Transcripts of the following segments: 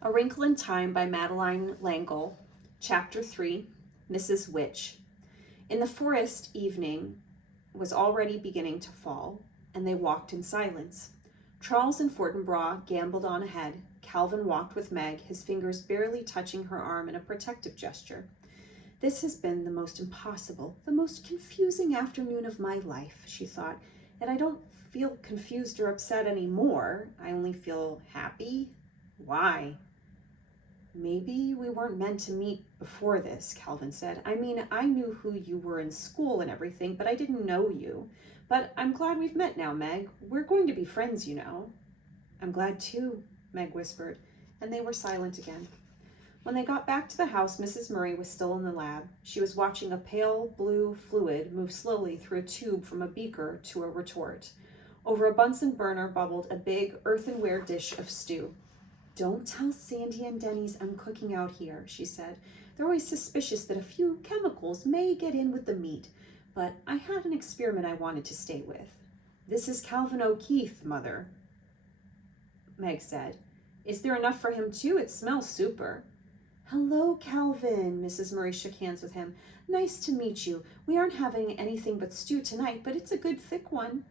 A Wrinkle in Time by Madeleine L'Engle, Chapter 3, Mrs. Witch. In the forest, evening was already beginning to fall, and they walked in silence. Charles and Fortinbras gambled on ahead. Calvin walked with Meg, his fingers barely touching her arm in a protective gesture. This has been the most impossible, the most confusing afternoon of my life, she thought, and I don't feel confused or upset anymore. I only feel happy. Why? Maybe we weren't meant to meet before this, Calvin said. I mean, I knew who you were in school and everything, but I didn't know you. But I'm glad we've met now, Meg. We're going to be friends, you know. I'm glad too, Meg whispered, and they were silent again. When they got back to the house, Mrs. Murray was still in the lab. She was watching a pale blue fluid move slowly through a tube from a beaker to a retort. Over a Bunsen burner bubbled a big earthenware dish of stew. Don't tell Sandy and Denny's I'm cooking out here, she said. They're always suspicious that a few chemicals may get in with the meat, but I had an experiment I wanted to stay with. This is Calvin O'Keefe, Mother, Meg said. Is there enough for him too? It smells super. Hello, Calvin, Mrs. Murray shook hands with him. Nice to meet you. We aren't having anything but stew tonight, but it's a good thick one.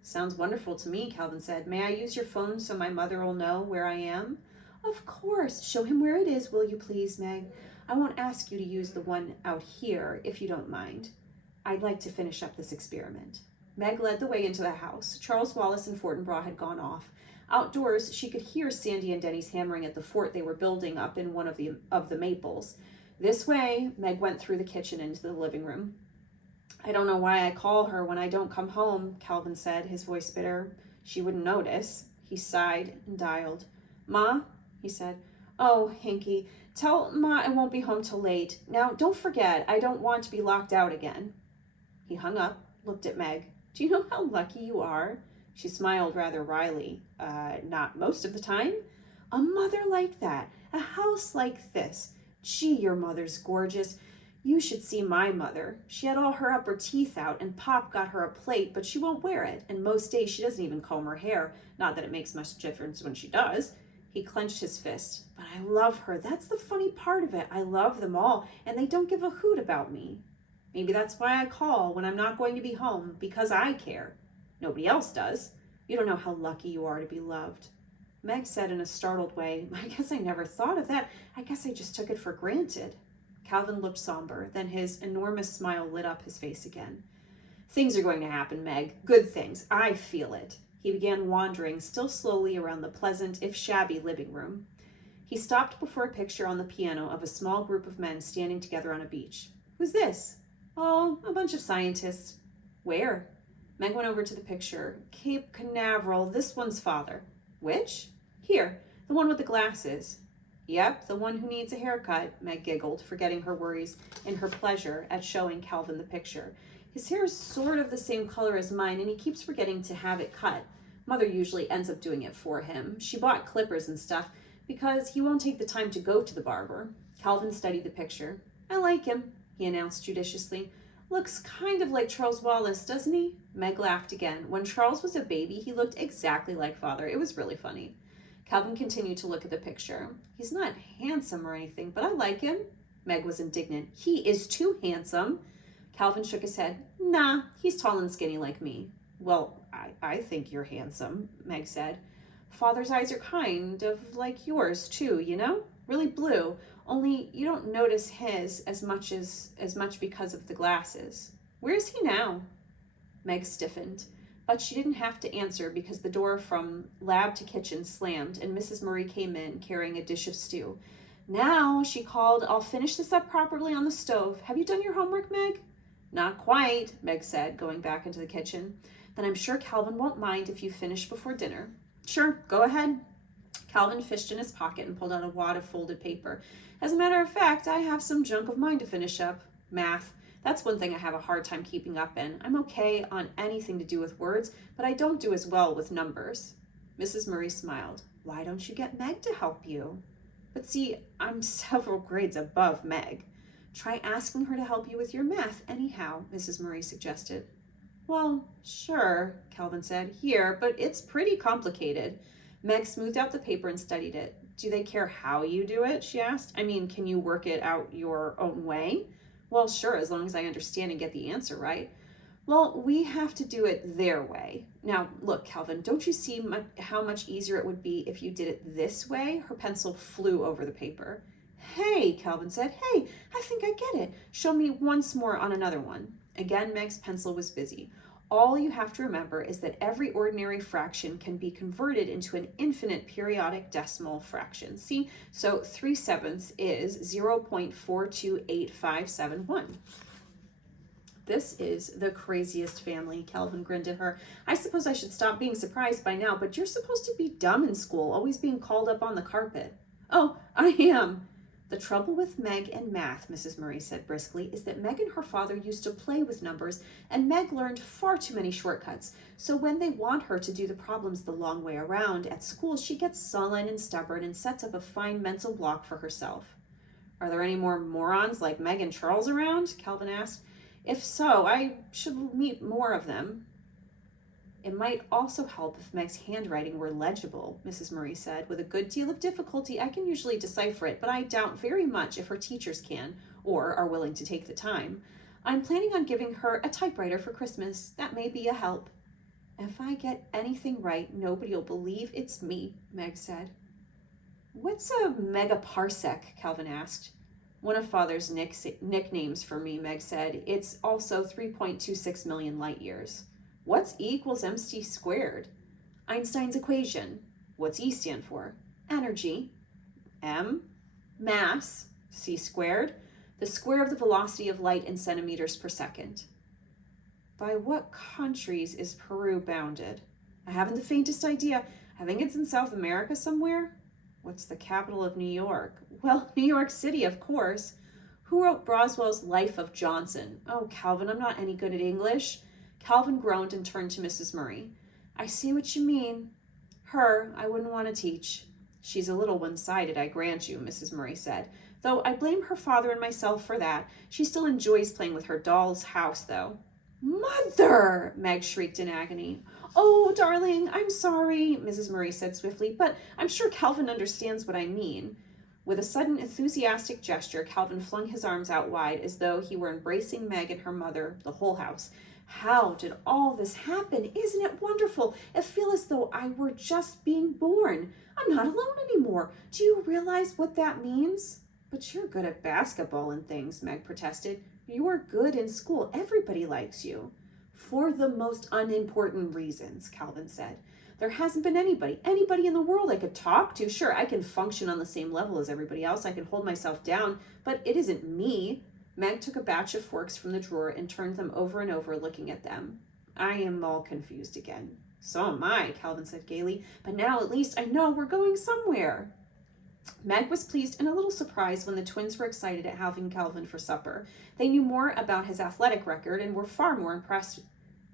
Sounds wonderful to me, Calvin said. May I use your phone so my mother will know where I am? Of course. Show him where it is, will you please, Meg? I won't ask you to use the one out here, if you don't mind. I'd like to finish up this experiment. Meg led the way into the house. Charles Wallace and Fortinbras had gone off. Outdoors, she could hear Sandy and Denny's hammering at the fort they were building up in one of the maples. This way, Meg went through the kitchen into the living room. I don't know why I call her when I don't come home, Calvin said, his voice bitter. She wouldn't notice. He sighed and dialed. Ma, he said. Oh, Hinky, tell Ma I won't be home till late. Now, don't forget, I don't want to be locked out again. He hung up, looked at Meg. Do you know how lucky you are? She smiled rather wryly. Not most of the time. A mother like that, a house like this. Gee, your mother's gorgeous. You should see my mother. She had all her upper teeth out, and Pop got her a plate, but she won't wear it, and most days she doesn't even comb her hair. Not that it makes much difference when she does. He clenched his fist. But I love her. That's the funny part of it. I love them all, and they don't give a hoot about me. Maybe that's why I call when I'm not going to be home, because I care. Nobody else does. You don't know how lucky you are to be loved. Meg said in a startled way, I guess I never thought of that. I guess I just took it for granted. Calvin looked somber, then his enormous smile lit up his face again. Things are going to happen, Meg. Good things. I feel it. He began wandering, still slowly, around the pleasant, if shabby, living room. He stopped before a picture on the piano of a small group of men standing together on a beach. Who's this? Oh, a bunch of scientists. Where? Meg went over to the picture. Cape Canaveral, this one's father. Which? Here, the one with the glasses. Yep, the one who needs a haircut, Meg giggled, forgetting her worries in her pleasure at showing Calvin the picture. His hair is sort of the same color as mine, and he keeps forgetting to have it cut. Mother usually ends up doing it for him. She bought clippers and stuff because he won't take the time to go to the barber. Calvin studied the picture. I like him, he announced judiciously. Looks kind of like Charles Wallace, doesn't he? Meg laughed again. When Charles was a baby, he looked exactly like father. It was really funny. Calvin continued to look at the picture. He's not handsome or anything, but I like him. Meg was indignant. He is too handsome. Calvin shook his head. Nah, he's tall and skinny like me. Well, I think you're handsome, Meg said. Father's eyes are kind of like yours, too, you know? Really blue. Only you don't notice his as much because of the glasses. Where's he now? Meg stiffened, but she didn't have to answer because the door from lab to kitchen slammed and Mrs. Murray came in carrying a dish of stew. Now, she called, I'll finish this up properly on the stove. Have you done your homework, Meg? Not quite, Meg said, going back into the kitchen. Then I'm sure Calvin won't mind if you finish before dinner. Sure, go ahead. Calvin fished in his pocket and pulled out a wad of folded paper. As a matter of fact, I have some junk of mine to finish up. Math. That's one thing I have a hard time keeping up in. I'm okay on anything to do with words, but I don't do as well with numbers. Mrs. Murray smiled. Why don't you get Meg to help you? But see, I'm several grades above Meg. Try asking her to help you with your math anyhow, Mrs. Murray suggested. Well, sure, Calvin said. Here, but it's pretty complicated. Meg smoothed out the paper and studied it. Do they care how you do it? She asked. I mean, can you work it out your own way? Well, sure, as long as I understand and get the answer right. Well, we have to do it their way. Now, look, Calvin, don't you see how much easier it would be if you did it this way? Her pencil flew over the paper. Hey, Calvin said. Hey, I think I get it. Show me once more on another one. Again, Meg's pencil was busy. All you have to remember is that every ordinary fraction can be converted into an infinite periodic decimal fraction. See, so 3/7 is 0.428571. This is the craziest family, Calvin grinned at her. I suppose I should stop being surprised by now, but you're supposed to be dumb in school, always being called up on the carpet. Oh, I am. The trouble with Meg and math, Mrs. Murray said briskly, is that Meg and her father used to play with numbers, and Meg learned far too many shortcuts. So when they want her to do the problems the long way around at school, she gets sullen and stubborn and sets up a fine mental block for herself. Are there any more morons like Meg and Charles around? Calvin asked. If so, I should meet more of them. It might also help if Meg's handwriting were legible, Mrs. Murray said. With a good deal of difficulty, I can usually decipher it, but I doubt very much if her teachers can, or are willing to take the time. I'm planning on giving her a typewriter for Christmas. That may be a help. If I get anything right, nobody'll believe it's me, Meg said. What's a megaparsec? Calvin asked. One of Father's nicknames for me, Meg said. It's also 3.26 million light years. What's E equals mc squared? Einstein's equation. What's E stand for? Energy. M. Mass. C squared. The square of the velocity of light in centimeters per second. By what countries is Peru bounded? I haven't the faintest idea. I think it's in South America somewhere. What's the capital of New York? Well, New York City, of course. Who wrote Boswell's Life of Johnson? Oh, Calvin, I'm not any good at English. Calvin groaned and turned to Mrs. Murray. I see what you mean. Her, I wouldn't want to teach. She's a little one-sided, I grant you, Mrs. Murray said. Though I blame her father and myself for that. She still enjoys playing with her doll's house, though. Mother! Meg shrieked in agony. Oh, darling, I'm sorry, Mrs. Murray said swiftly, but I'm sure Calvin understands what I mean. With a sudden enthusiastic gesture, Calvin flung his arms out wide as though he were embracing Meg and her mother, the whole house. How did all this happen? Isn't it wonderful? I feel as though I were just being born. I'm not alone anymore. Do you realize what that means? But you're good at basketball and things, Meg protested. You're good in school. Everybody likes you. For the most unimportant reasons, Calvin said. There hasn't been anybody in the world I could talk to. Sure, I can function on the same level as everybody else. I can hold myself down, but it isn't me. Meg took a batch of forks from the drawer and turned them over and over, looking at them. I am all confused again. So am I, Calvin said gaily, but now at least I know we're going somewhere. Meg was pleased and a little surprised when the twins were excited at having Calvin for supper. They knew more about his athletic record and were far more impressed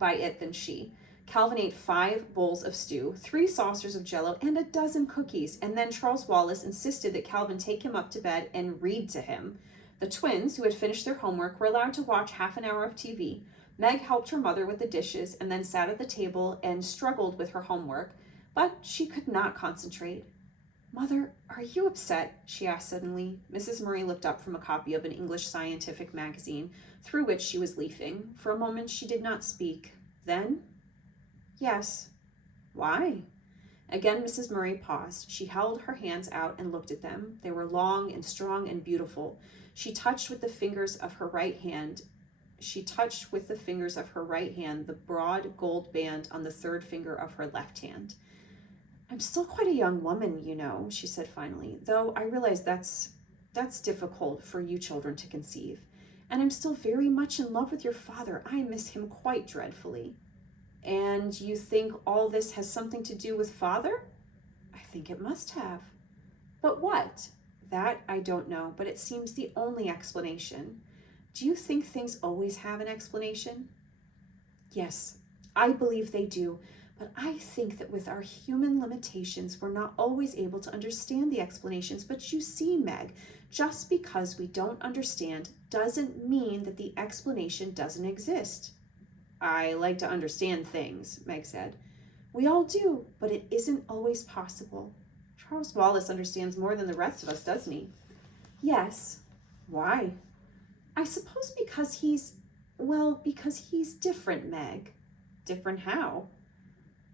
by it than she. Calvin ate 5 bowls of stew, 3 saucers of Jell-O, and a dozen cookies, and then Charles Wallace insisted that Calvin take him up to bed and read to him. The twins, who had finished their homework, were allowed to watch half an hour of TV. Meg helped her mother with the dishes and then sat at the table and struggled with her homework, but she could not concentrate. Mother, are you upset? She asked suddenly. Mrs. Murray looked up from a copy of an English scientific magazine, through which she was leafing. For a moment she did not speak. Then, yes. Why? Again Mrs. Murray paused. She held her hands out and looked at them. They were long and strong and beautiful. She touched with the fingers of her right hand the broad gold band on the 3rd finger of her left hand. I'm still quite a young woman, you know, she said finally, though I realize that's difficult for you children to conceive. And I'm still very much in love with your father. I miss him quite dreadfully. And you think all this has something to do with father? I think it must have. But what? That I don't know, but it seems the only explanation. Do you think things always have an explanation? Yes, I believe they do, but I think that with our human limitations, we're not always able to understand the explanations. But you see, Meg, just because we don't understand doesn't mean that the explanation doesn't exist. I like to understand things, Meg said. We all do, but it isn't always possible. Charles Wallace understands more than the rest of us, doesn't he? Yes. Why? I suppose because because he's different, Meg. Different how?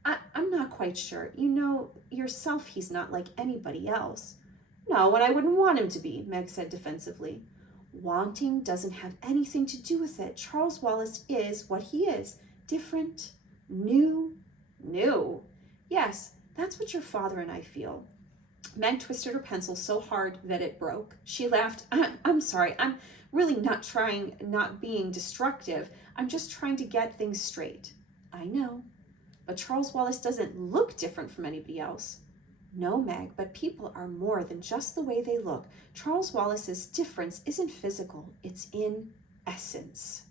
I'm not quite sure. You know yourself he's not like anybody else. No, and I wouldn't want him to be, Meg said defensively. Wanting doesn't have anything to do with it. Charles Wallace is what he is. Different, new. New? Yes, that's what your father and I feel. Meg twisted her pencil so hard that it broke. She laughed. I'm sorry. I'm really not being destructive. I'm just trying to get things straight. I know. But Charles Wallace doesn't look different from anybody else. No, Meg, but people are more than just the way they look. Charles Wallace's difference isn't physical. It's in essence.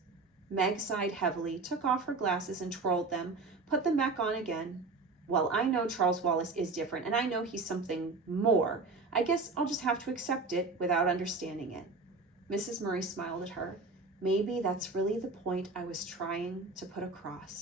Meg sighed heavily, took off her glasses and twirled them, put them back on again. Well, I know Charles Wallace is different, and I know he's something more. I guess I'll just have to accept it without understanding it. Mrs. Murray smiled at her. Maybe that's really the point I was trying to put across.